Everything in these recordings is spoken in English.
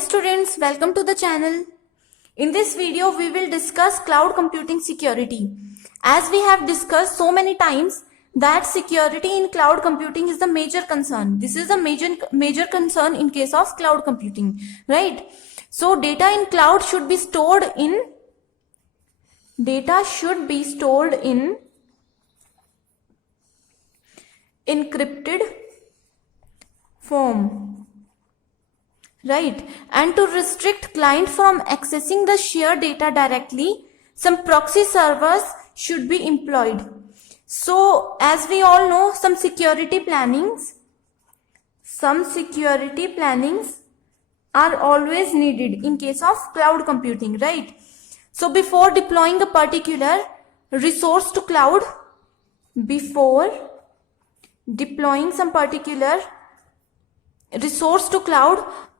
students, welcome to the channel. In this video, we will discuss cloud computing security. As we have discussed so many times that security in cloud computing is the major concern. This is a major concern in case of cloud computing, right? So data in cloud should be stored in encrypted form, right? And to restrict client from accessing the shared data directly, some proxy servers should be employed. So as we all know, some security plannings are always needed in case of cloud computing, right? So before deploying a particular resource to cloud,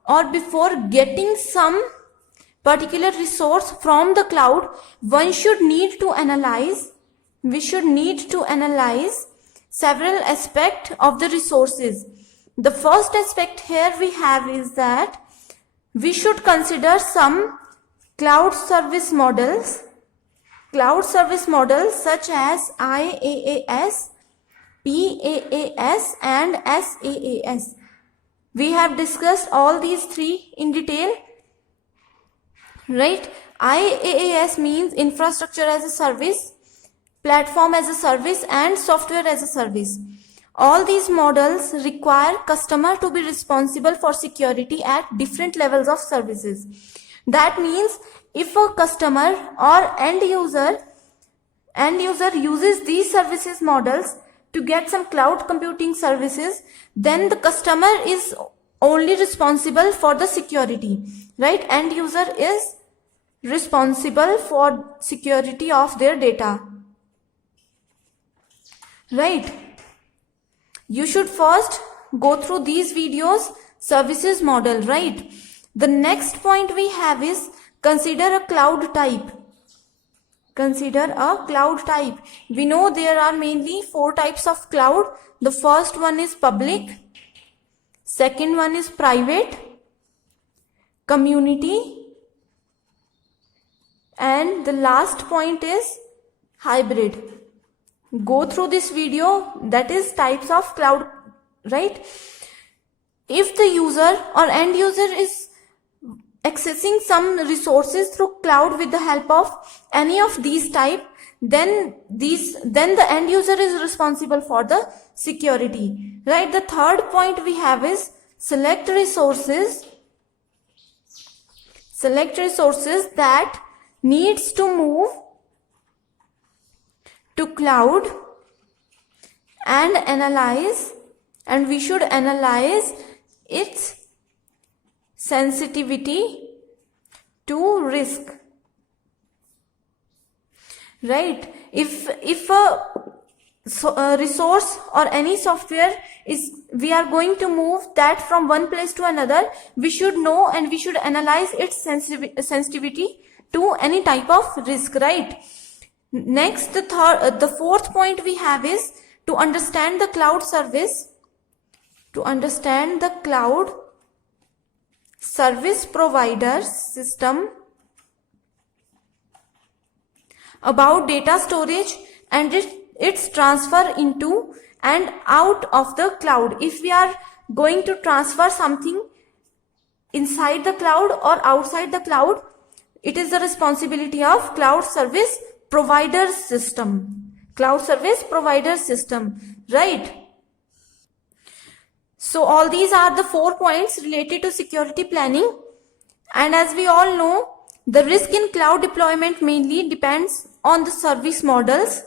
or before getting some particular resource from the cloud, we should need to analyze several aspects of the resources. The first aspect here we have is that we should consider some cloud service models such as IaaS, PaaS and SaaS. We have discussed all these three in detail, right? IaaS means infrastructure as a service, platform as a service and software as a service. All these models require customer to be responsible for security at different levels of services. That means if a customer or end user uses these services models to get some cloud computing services, then the customer is only responsible for the security, right? End user is responsible for security of their data, right? You should first go through these videos, services model, right? The next point we have is consider a cloud type. We know there are mainly 4 types of cloud. The first one is public, second one is private, community, and the last point is hybrid. Go through this video, that is types of cloud, right? If the user or end user is accessing some resources through cloud with the help of any of these type, then the end user is responsible for the security, right? The third point we have is select resources that needs to move to cloud and we should analyze its sensitivity to risk, right? If a resource or any software we are going to move that from one place to another, we should know and we should analyze its sensitivity to any type of risk, right? Next, the fourth point we have is to understand the cloud service provider system about data storage and its transfer into and out of the cloud. If we are going to transfer something inside the cloud or outside the cloud, it is the responsibility of cloud service provider system, right? So all these are the 4 points related to security planning. And as we all know, the risk in cloud deployment mainly depends on the service models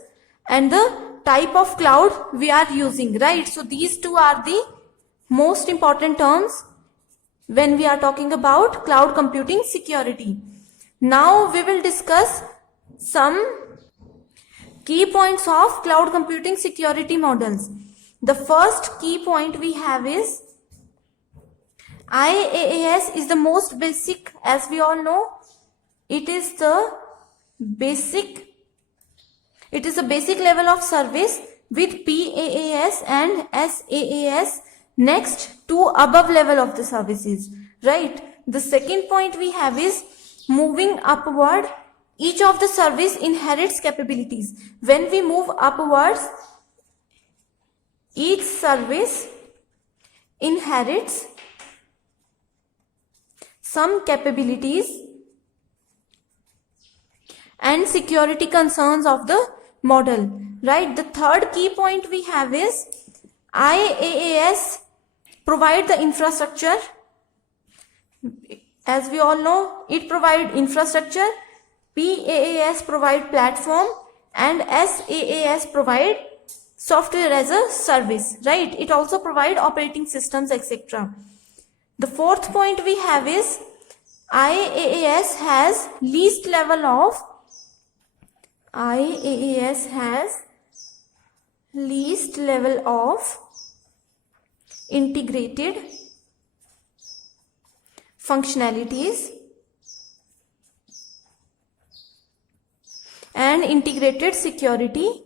and the type of cloud we are using, right? So these two are the most important terms when we are talking about cloud computing security. Now we will discuss some key points of cloud computing security models. The first key point we have is IaaS is the most basic, as we all know. It is the basic level of service, with PaaS and SaaS next to above level of the services, right? The second point we have is moving upward. Each of the service inherits capabilities. When we move upwards, each service inherits some capabilities and security concerns of the model, right? The third key point we have is IaaS provide the infrastructure. As we all know, it provide infrastructure, PaaS provide platform, and SaaS provide software as a service, right? It also provide operating systems, etc. The fourth point we have is IaaS has least level of integrated functionalities and integrated security,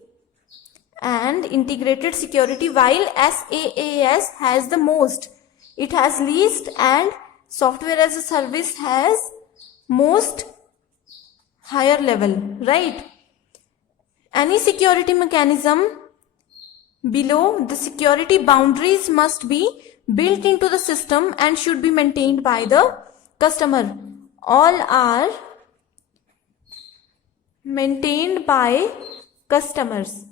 while SaaS has the most. It has least, and software as a service has most higher level, right? Any security mechanism below, the security boundaries must be built into the system and should be maintained by the customer. All are maintained by customers,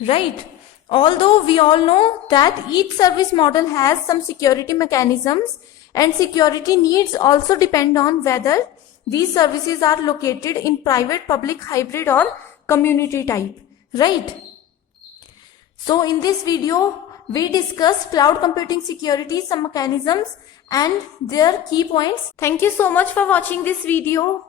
right? Although we all know that each service model has some security mechanisms, and security needs also depend on whether these services are located in private, public, hybrid, or community type, right? So in this video, we discussed cloud computing security, some mechanisms and their key points. Thank you so much for watching this video.